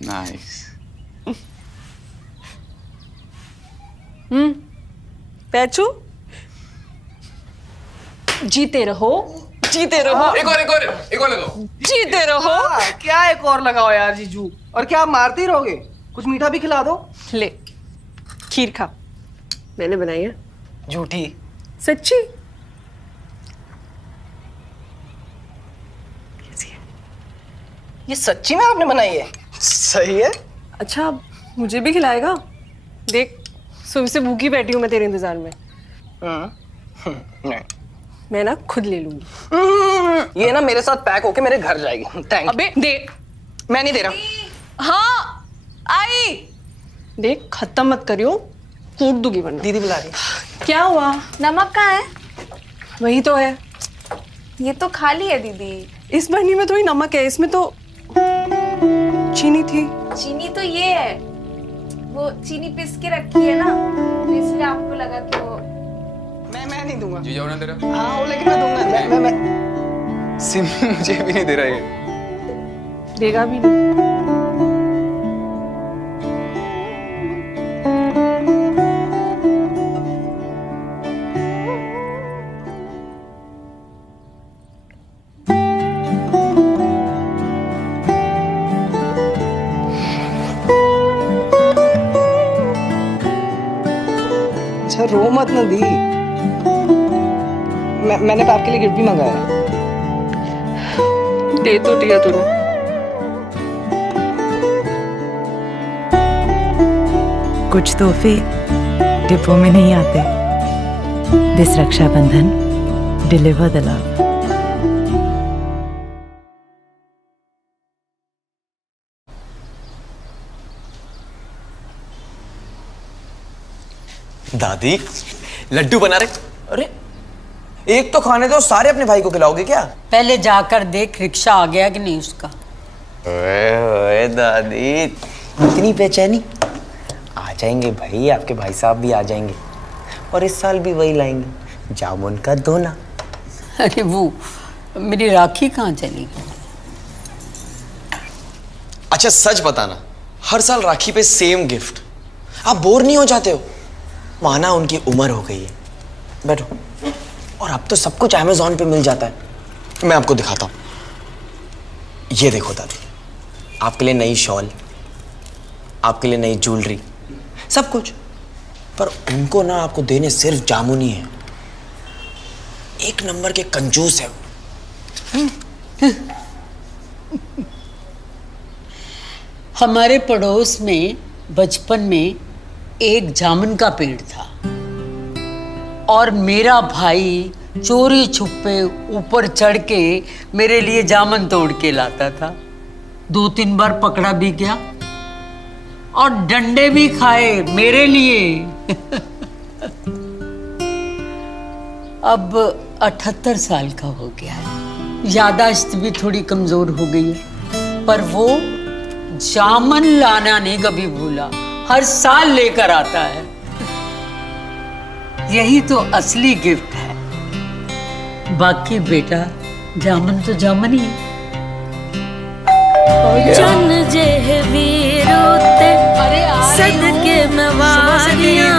Nice. पैचू, जीते रहो, जीते रहो। एक और लगाओ। जीते रहो। क्या एक और लगाओ यार जीजू, और क्या आप मारते ही रहोगे? कुछ मीठा भी खिला दो। ले, खीर खा, मैंने बनाई है। झूठी। सच्ची? ये सच्ची में आपने बनाई है? सही है। अच्छा, मुझे भी खिलाएगा? देख, सुबह से भूखी बैठी हूँ मैं तेरे इंतजार में। नहीं। मैं ना खुद ले लूंगी। ये ना मेरे साथ पैक होके मेरे घर जाएगी। थैंक। अबे दे। मैं नहीं दे रहा। हाँ आई। देख, खत्म मत करियो, कूट दूंगी वरना। दीदी बुला रही है। क्या हुआ? नमक कहाँ है? वही तो है। ये तो खाली है दीदी। इस बर्नी में थोड़ी नमक है, इसमें तो चीनी थी। चीनी तो ये है, वो चीनी पिस के रखी है ना, तो इसलिए आपको लगा कि वो। मैं नहीं दूंगा। जी जाओ ना तेरा। हाँ वो लेकिन मैं दूंगा। मैं सिम मुझे भी नहीं दे रहा है। देगा भी नहीं। अच्छा रो मत ना दी। मैंने तो आपके लिए गिफ्ट भी मंगाया है। दे तो दिया तूने। कुछ तोहफे डिब्बों में नहीं आते। This Rakshabandhan deliver the love. दादी लड्डू बना रहे। अरे एक तो खाने दो, सारे अपने भाई को खिलाओगे क्या? पहले जाकर देख रिक्शा आ गया कि नहीं उसका। ओए दादी इतनी बेचैनी। आ जाएंगे भाई, आपके भाई साहब भी आ जाएंगे, और इस साल भी वही लाएंगे, जामुन का दोना। अरे वो मेरी राखी कहाँ चली गई? अच्छा सच बताना, हर साल राखी पे सेम गिफ्ट, आप बोर नहीं हो जाते हो? माना उनकी उम्र हो गई है, बैठो। और अब तो सब कुछ अमेज़ॉन पे मिल जाता है। मैं आपको दिखाता हूँ, ये देखो दादी, आपके लिए नई शॉल, आपके लिए नई ज्वेलरी, सब कुछ। पर उनको ना आपको देने सिर्फ जामुन ही है। एक नंबर के कंजूस है वो। हमारे पड़ोस में बचपन में एक जामुन का पेड़ था, और मेरा भाई चोरी छुपे ऊपर चढ़ के मेरे लिए जामुन तोड़ के लाता था। 2-3 बार पकड़ा भी गया और डंडे भी खाए मेरे लिए। अब 78 साल का हो गया है, यादाश्त भी थोड़ी कमजोर हो गई है, पर वो जामुन लाना नहीं कभी भूला, हर साल लेकर आता है। यही तो असली गिफ्ट है। बाकी बेटा जामुन तो जामुन ही है। जन जेह वीरोते सदके मवारियां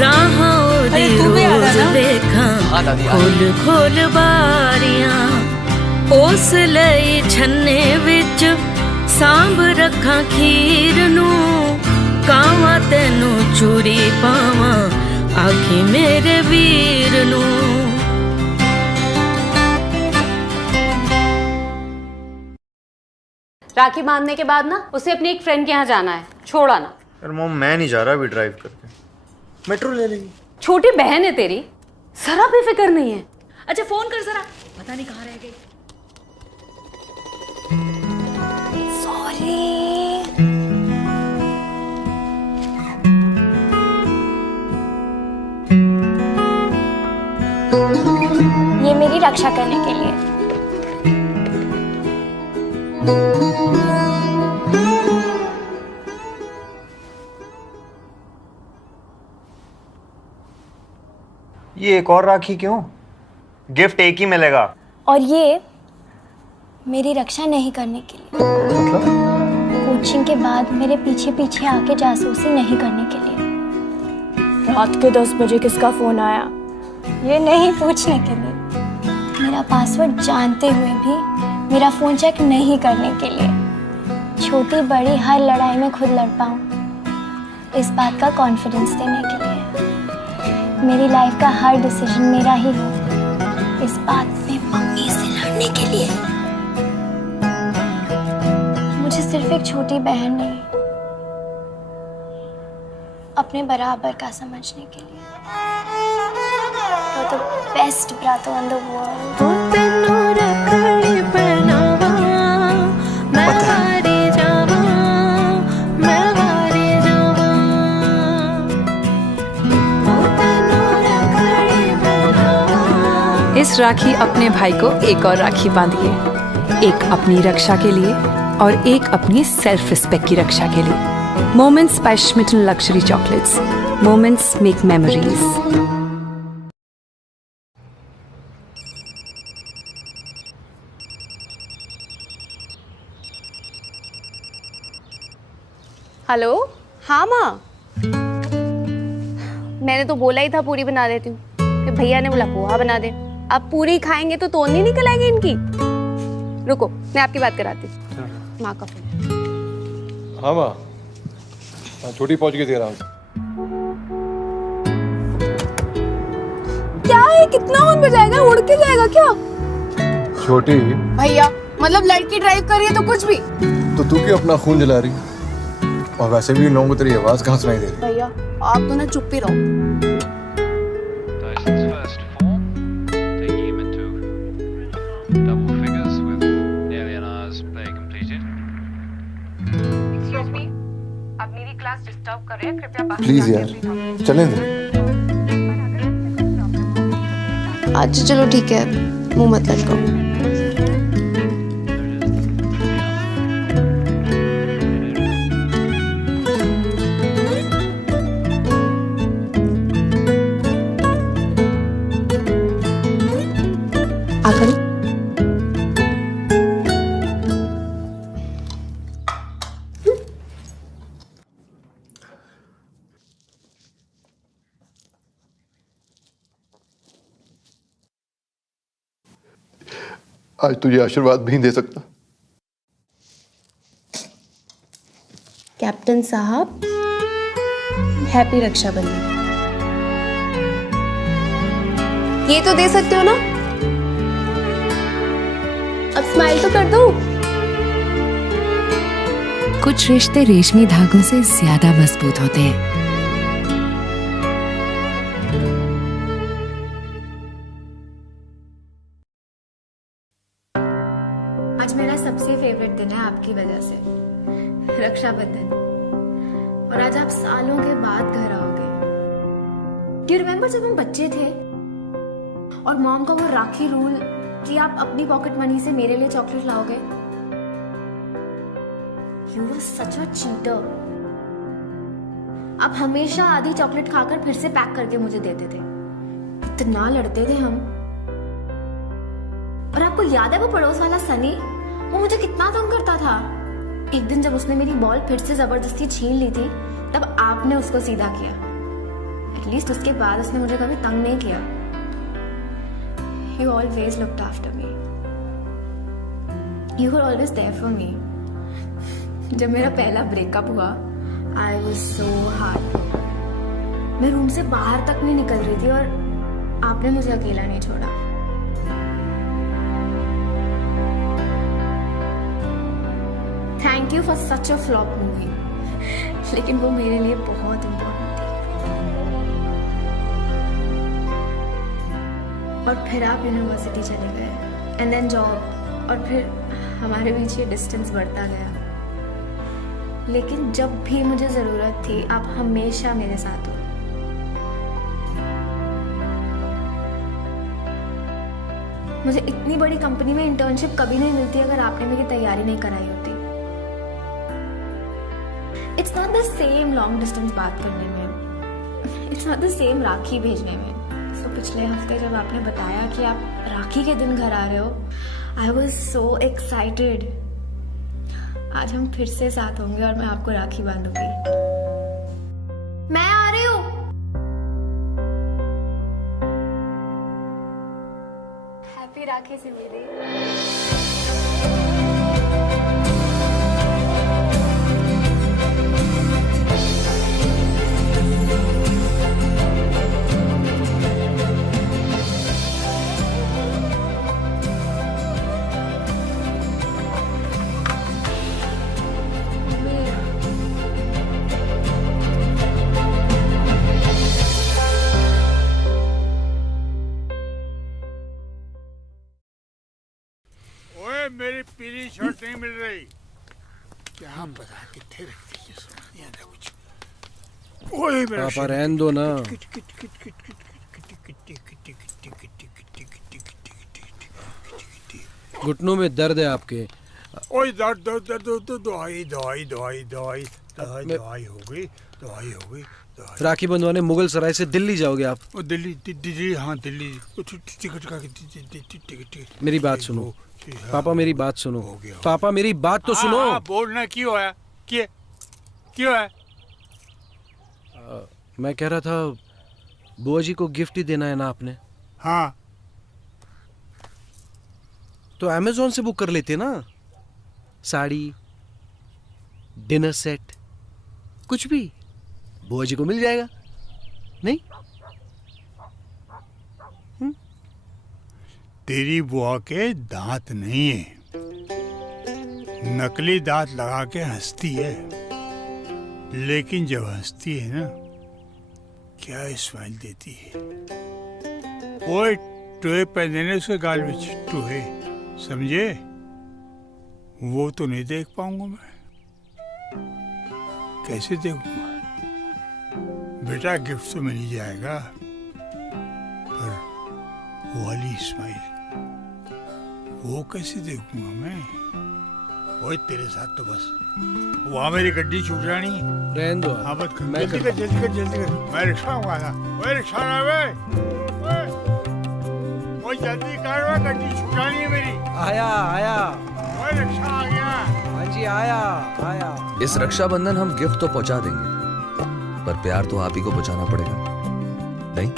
राहां दी रोज देखा खोल खोल बारियां उस लई छन्ने विच सांभ रखा खीर नू कावा तेनू चूरी पावा आखी मेरे वीर नू। राखी बांधने के बाद ना उसे अपनी एक फ्रेंड के यहाँ जाना है, छोड़ आना। यार मॉम मैं नहीं जा रहा अभी ड्राइव करके, मेट्रो ले लेगी। छोटी बहन है तेरी, जरा भी फिक्र नहीं है। अच्छा फोन कर जरा, पता नहीं कहाँ रह गई। सॉरी। ये मेरी रक्षा करने के लिए। ये एक और राखी क्यों? गिफ्ट एक ही मिलेगा। और ये मेरी रक्षा नहीं करने के लिए। मतलब? वो कोचिंग के बाद मेरे पीछे पीछे आके जासूसी नहीं करने के लिए। रात के 10 बजे किसका फोन आया ये नहीं पूछने के लिए। मेरा पासवर्ड जानते हुए भी मेरा फोन चेक नहीं करने के लिए। छोटी बड़ी हर लड़ाई में खुद लड़ पाऊं इस बात का कॉन्फिडेंस देने के लिए। मेरी लाइफ का हर डिसीजन मेरा ही हो इस बात में मम्मी से लड़ने के लिए। मुझे सिर्फ एक छोटी बहन नहीं अपने बराबर का समझने के लिए। You're the best brother in the world. इस राखी अपने भाई को एक और राखी बांधिए, एक अपनी रक्षा के लिए और एक अपनी सेल्फ रिस्पेक्ट की रक्षा के लिए। Moments by Schmitten luxury chocolates. Moments make memories. Hello. हाँ माँ, मैंने तो बोला ही था पूरी बना देती हूँ, फिर भैया ने बोला पोहा बना दे। अब पूरी खाएंगे तो तोड़ नहीं निकल आएगी इनकी। रुको मैं आपकी बात कराती हूँ। माँ का फोन। हाँ माँ, छोटी पहुँच गई तेरा। क्या है, कितना होन बजाएगा, उड़ के जाएगा क्या? छोटी भैया मतलब लड़की ड्राइव कर रही है तो कुछ भी। तो तू क्यों अपना खून जला रही? और वैसे भी इन लोगों को तेरी आवाज कहाँ सुनाई दे रही? भैया आप तो ना चुप ही रहो। अब मेरी क्लास डिस्टर्ब कर रहे हैं, कृपया बाहर प्लीज यार चलें दे। अच्छा चलो ठीक है, मुंह मत लटकाओ। आज तुझे आशीर्वाद भी नहीं दे सकता। कैप्टन साहब, हैप्पी रक्षाबंधन। ये तो दे सकते हो ना? अब स्माइल तो कर दो। कुछ रिश्ते रेशमी धागों से ज्यादा मजबूत होते हैं। आज मेरा सबसे फेवरेट दिन है आपकी वजह से, रक्षाबंधन। और आज आप सालों के बाद घर आओगे। डू यू रिमेम्बर जब हम बच्चे थे और मॉम का वो राखी रूल कि आप अपनी पॉकेट मनी से मेरे लिए चॉकलेट लाओगे? You were such a cheater. आप हमेशा आधी चॉकलेट खाकर फिर से पैक करके मुझे देते थे। इतना लड़ते थे हम। और आपको याद है वो पड़ोस वाला सनी, वो मुझे कितना तंग करता था। एक दिन जब उसने मेरी बॉल फिर से जबरदस्ती छीन ली थी, तब आपने उसको सीधा किया। एटलीस्ट उसके बाद उसने मुझे कभी तंग नहीं किया। You always looked after me. You were always there for me. जब मेरा पहला ब्रेकअप हुआ, I was so heartbroken. मैं रूम से बाहर तक नहीं निकल रही थी और आपने मुझे अकेला नहीं छोड़ा। Thank you for such a flop movie. लेकिन वो मेरे लिए बहुत इम्पोर्टेंट थी। और फिर आप यूनिवर्सिटी चले गए, एंड देन जॉब, और फिर हमारे बीच ये डिस्टेंस बढ़ता गया। लेकिन जब भी मुझे जरूरत थी, आप हमेशा मेरे साथ हो। मुझे इतनी बड़ी कंपनी में इंटर्नशिप कभी नहीं मिलती अगर आपने मेरी तैयारी नहीं कराई होती। It's not the same long distance बात करने में, इट्स नॉट द सेम राखी भेजने में। तो पिछले हफ्ते जब आपने बताया कि आप राखी के दिन घर आ रहे हो, आई वॉज सो एक्साइटेड। आज हम फिर से साथ होंगे और मैं आपको राखी बांधूंगी। मैं आ रही हूँ। हैप्पी राखी से मिली। मेरी पीली शर्ट नहीं मिल रही। क्या पता कितने रखती है, समझ नहीं आता कुछ। ओए मेरा पापा रहने दो ना। घुटनों में दर्द है आपके। ओए दर्द दर्द दर्द दर्द दवाई दवाई दवाई दवाई दवाई दवाई हो गई, दवाई हो गई। राखी बंधवाने मुगल सराय से दिल्ली जाओगे आप? ओ दिल्ली दिल्ली, हाँ दिल्ली। टिकट का टिकट। मेरी बात सुनो पापा, मेरी बात सुनो पापा, मेरी बात तो सुनो। बोलना क्यों है? क्यों है? मैं कह रहा था बुआ जी को गिफ्ट ही देना है ना आपने? हाँ। तो अमेज़न से बुक कर लेते ना, साड़ी, डिनर सेट, कुछ भी बुआ जी को मिल जाएगा नहीं? तेरी बुआ के दांत नहीं है, नकली दांत लगा के हंसती है, लेकिन जब हंसती है ना, क्या स्माइल देती है। ओए टोए पहनने ने उसके गाल में टोए, समझे? वो तो नहीं देख पाऊंगा मैं। कैसे देखूंगा? बेटा गिफ्ट तो मिल ही जाएगा, पर वो वाली स्माइल वो कैसे देखूंगा मैं? ओए तेरे साथ तो बस वहाँ मेरी गड्डी छूट जानी है। रहने दो। हाँ मत कर, जल्दी कर जल्दी कर जल्दी कर। मैं रिक्शा मंगाता। ओए रिक्शा ना वे, ओए जल्दी कर, वे गड्डी छूट जानी है मेरी। आया आया। ओए रिक्शा आ गया। हाँ जी आया आया। इस रक्षाबंधन हम गिफ्ट तो पहुंचा देंगे, पर प्यार तो आप ही को पहुंचाना पड़ेगा, नहीं?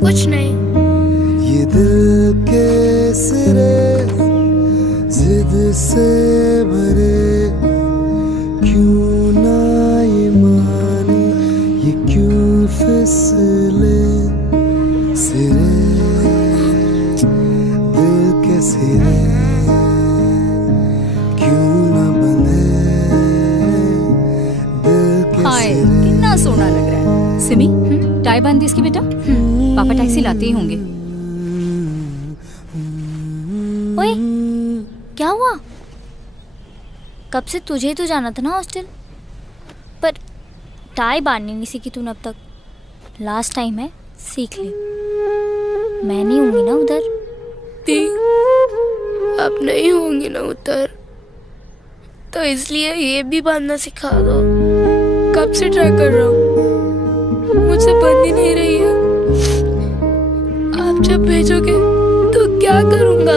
कुछ नहीं। ये दिल के सिरे जिद से भरे, क्यों ना ये माने, ये क्यों फिसले सिरे, दिल के सिरे क्यों ना बंधे, दिल के सिरे। कितना सोना लग रहा है। सिमी टाई बांध दी इसकी बेटा, पापा टैक्सी लाते ही होंगे। ओए क्या हुआ? कब से तुझे ही तो जाना था ना हॉस्टल, पर टाई बांधनी नहीं सीखी तूने अब तक। लास्ट टाइम है, सीख ले। मैं नहीं होंगी ना उधर। दी आप नहीं होंगी ना उधर, तो इसलिए ये भी बांधना सिखा दो। कब से ट्राई कर रहा हूँ, मुझसे बन ही नहीं रही है। आप जब भेजोगे तो क्या करूँगा?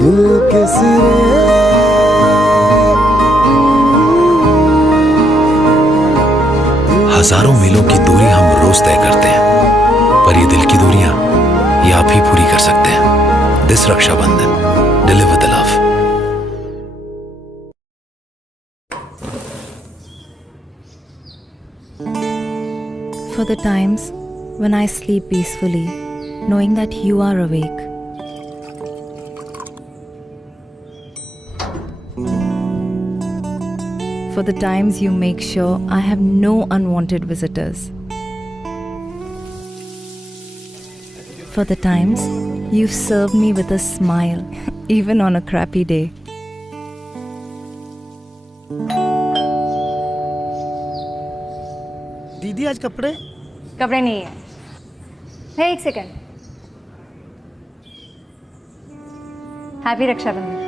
दिल के सिरे हजारों मीलों की दूरी हम रोज तय करते हैं, पर ये दिल की दूरियां ये आप ही पूरी कर सकते हैं। This Rakshabandhan, deliver the love. For the times when I sleep peacefully, knowing that you are awake. For the times you make sure I have no unwanted visitors. For the times you've served me with a smile, even on a crappy day. दीदी आज कपड़े नहीं है। है, एक second. Happy Rakshabandhan.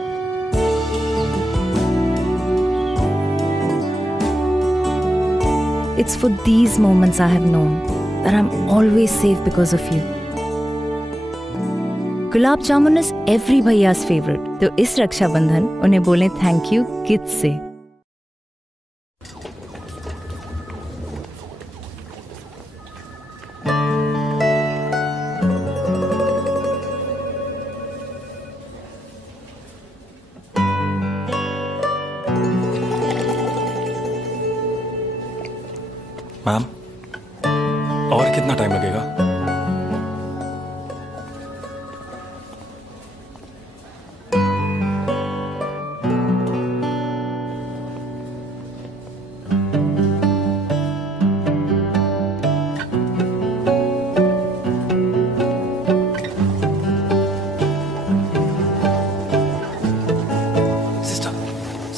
It's for these moments I have known that I'm always safe because of you. Gulab jamun is every भैया's favorite. तो इस रक्षाबंधन उन्हें बोलें थैंक यू किड्स से। मैम, और कितना टाइम लगेगा?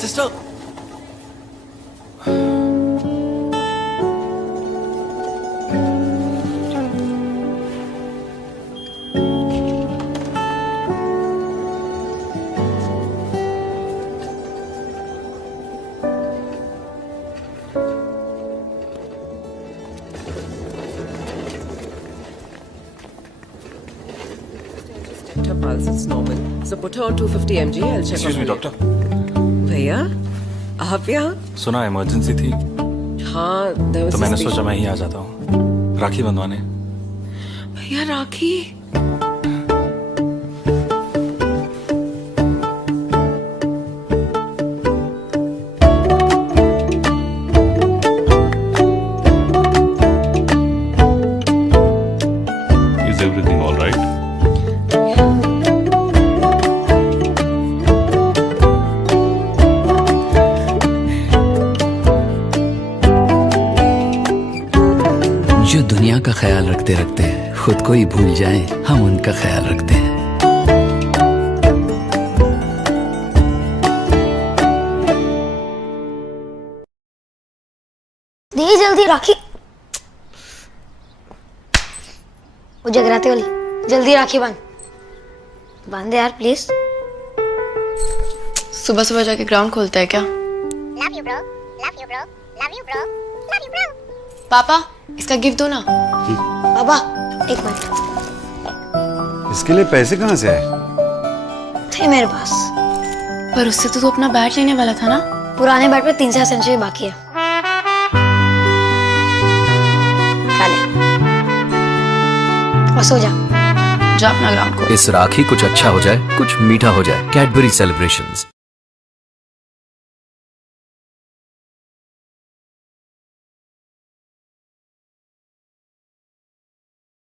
Sister, Her pulse is normal. So put her on 250 mg. I'll check. Excuse me, doctor. भैया, आप यहाँ? सुना इमरजेंसी थी, हाँ, तो मैंने सोचा मैं ही आ जाता हूँ राखी बंधवाने। भैया राखी? Is everything all right? जो दुनिया का ख्याल रखते रखते खुद को ही भूल जाएं, हम उनका ख्याल रखते हैं। दे जल्दी राखी। वो जगराते वाली, जल्दी राखी बांध दे यार प्लीज। सुबह सुबह जाके ग्राउंड खोलता है क्या? Love you bro, love you bro, love you bro, love you bro। पापा, इसका गिफ्ट दो ना। बाबा एक मिनट, इसके लिए पैसे कहाँ से आए? थे मेरे पास। पर उससे तो तू अपना बैट लेने वाला था ना? पुराने बैट पे 3 सेंचुरी बाकी है। खा ले और सो जा। जा अपना ग्राउंड को। इस राखी कुछ अच्छा हो जाए, कुछ मीठा हो जाए। Cadbury celebrations.